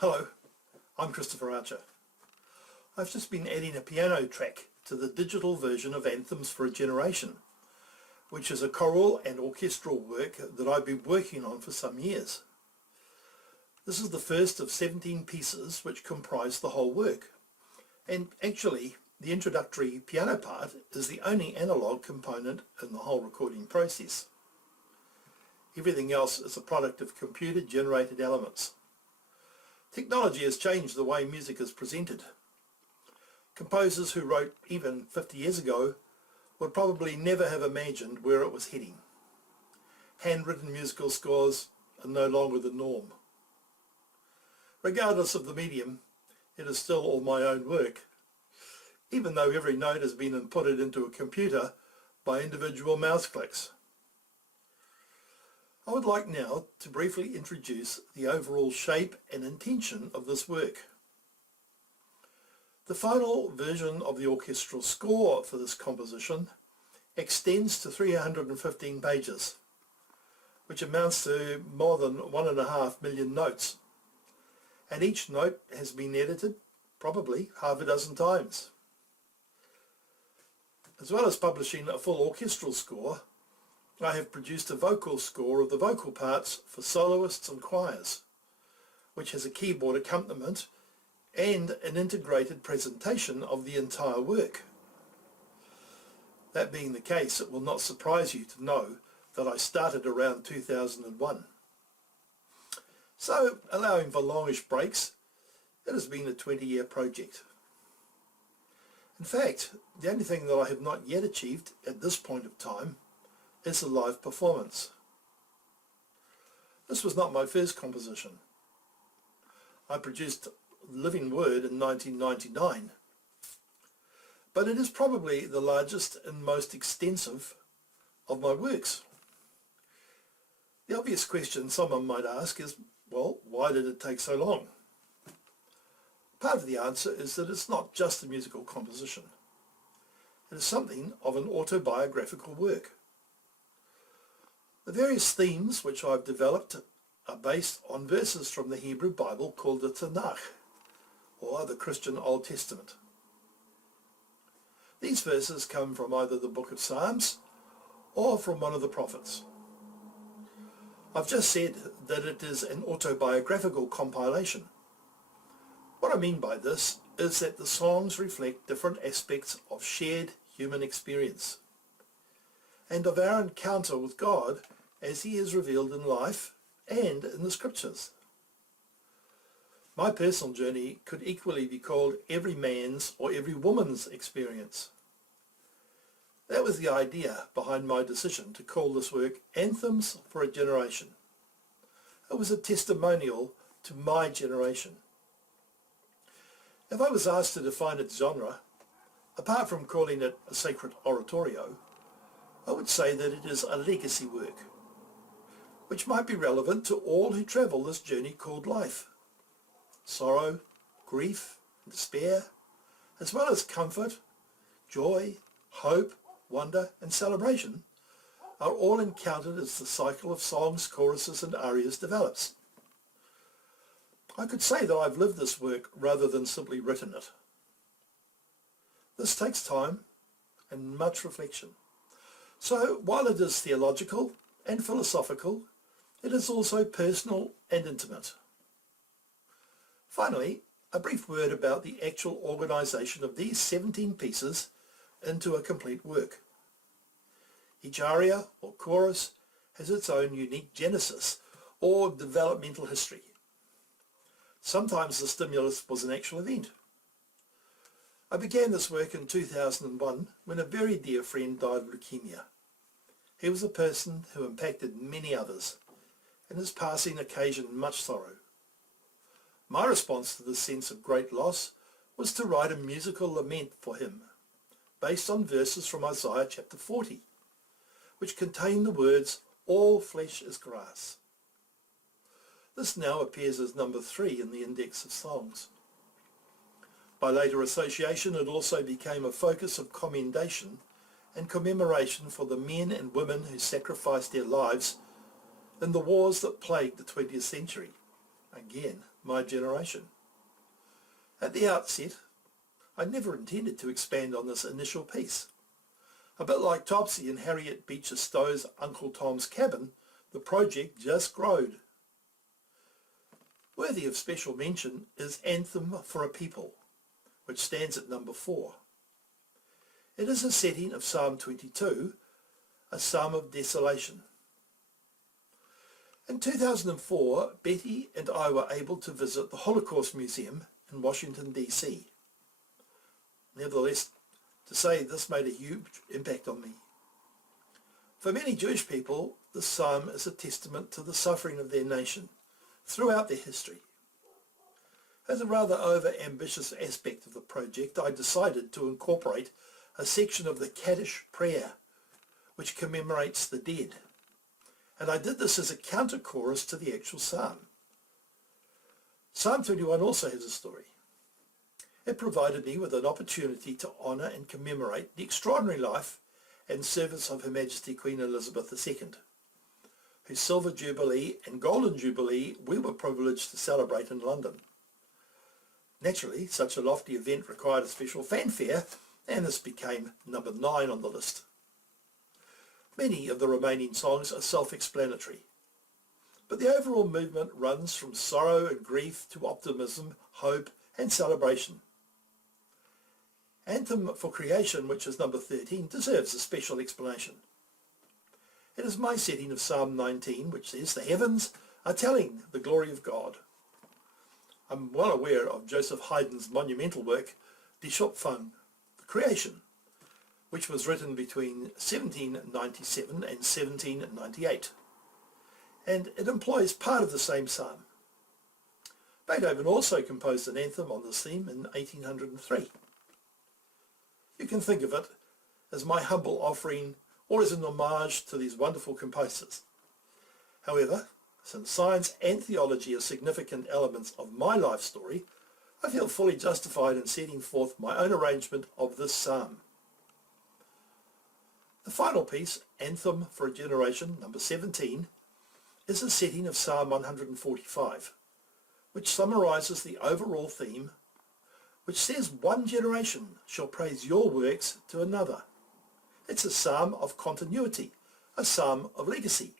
Hello, I'm Christopher Archer. I've just been adding a piano track to the digital version of Anthems for a Generation, which is a choral and orchestral work that I've been working on for some years. This is the first of 17 pieces which comprise the whole work, and actually the introductory piano part is the only analogue component in the whole recording process. Everything else is a product of computer-generated elements. Technology has changed the way music is presented. Composers who wrote even 50 years ago would probably never have imagined where it was heading. Handwritten musical scores are no longer the norm. Regardless of the medium, it is still all my own work, even though every note has been inputted into a computer by individual mouse clicks. I would like now to briefly introduce the overall shape and intention of this work. The final version of the orchestral score for this composition extends to 315 pages, which amounts to more than 1.5 million notes, and each note has been edited probably half a dozen times. As well as publishing a full orchestral score, I have produced a vocal score of the vocal parts for soloists and choirs, which has a keyboard accompaniment and an integrated presentation of the entire work. That being the case, it will not surprise you to know that I started around 2001. So, allowing for longish breaks, it has been a 20-year project. In fact, the only thing that I have not yet achieved at this point of time is a live performance. This was not my first composition. I produced Living Word in 1999, but it is probably the largest and most extensive of my works. The obvious question someone might ask is, well, why did it take so long? Part of the answer is that it's not just a musical composition. It is something of an autobiographical work. The various themes which I've developed are based on verses from the Hebrew Bible called the Tanakh, or the Christian Old Testament. These verses come from either the book of Psalms or from one of the prophets. I've just said that it is an autobiographical compilation. What I mean by this is that the songs reflect different aspects of shared human experience and of our encounter with God as he is revealed in life and in the scriptures. My personal journey could equally be called every man's or every woman's experience. That was the idea behind my decision to call this work Anthems for a Generation. It was a testimonial to my generation. If I was asked to define its genre, apart from calling it a sacred oratorio, I would say that it is a legacy work, which might be relevant to all who travel this journey called life. Sorrow, grief, despair, as well as comfort, joy, hope, wonder and celebration are all encountered as the cycle of songs, choruses and arias develops. I could say that I've lived this work rather than simply written it. This takes time and much reflection. So while it is theological and philosophical, it is also personal and intimate. Finally, a brief word about the actual organisation of these 17 pieces into a complete work. Each aria or chorus has its own unique genesis or developmental history. Sometimes the stimulus was an actual event. I began this work in 2001 when a very dear friend died of leukemia. He was a person who impacted many others, and his passing occasioned much sorrow. My response to this sense of great loss was to write a musical lament for him, based on verses from Isaiah chapter 40, which contain the words, "All flesh is grass." This now appears as number 3 in the index of songs. By later association, it also became a focus of commendation and commemoration for the men and women who sacrificed their lives in the wars that plagued the 20th century. Again, my generation. At the outset, I never intended to expand on this initial piece. A bit like Topsy and Harriet Beecher Stowe's Uncle Tom's Cabin, the project just growed. Worthy of special mention is Anthem for a People, which stands at number 4. It is a setting of Psalm 22, a psalm of desolation. In 2004, Betty and I were able to visit the Holocaust Museum in Washington, D.C. Nevertheless, to say this made a huge impact on me. For many Jewish people, this psalm is a testament to the suffering of their nation throughout their history. As a rather over-ambitious aspect of the project, I decided to incorporate a section of the Kaddish prayer, which commemorates the dead. And I did this as a counter-chorus to the actual psalm. Psalm 21 also has a story. It provided me with an opportunity to honour and commemorate the extraordinary life and service of Her Majesty Queen Elizabeth II, whose Silver Jubilee and Golden Jubilee we were privileged to celebrate in London. Naturally, such a lofty event required a special fanfare, and this became number 9 on the list. Many of the remaining songs are self-explanatory, but the overall movement runs from sorrow and grief to optimism, hope and celebration. Anthem for Creation, which is number 13, deserves a special explanation. It is my setting of Psalm 19, which says, "The heavens are telling the glory of God." I'm well aware of Joseph Haydn's monumental work, Die Schöpfung, the Creation, which was written between 1797 and 1798, and it employs part of the same psalm. Beethoven also composed an anthem on this theme in 1803. You can think of it as my humble offering or as an homage to these wonderful composers. However, since science and theology are significant elements of my life story, I feel fully justified in setting forth my own arrangement of this psalm. The final piece, Anthem for a Generation, number 17, is a setting of Psalm 145, which summarises the overall theme, which says one generation shall praise your works to another. It's a psalm of continuity, a psalm of legacy.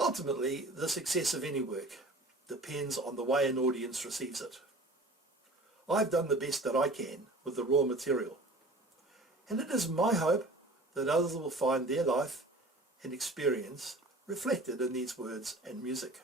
Ultimately, the success of any work depends on the way an audience receives it. I've done the best that I can with the raw material, and it is my hope that others will find their life and experience reflected in these words and music.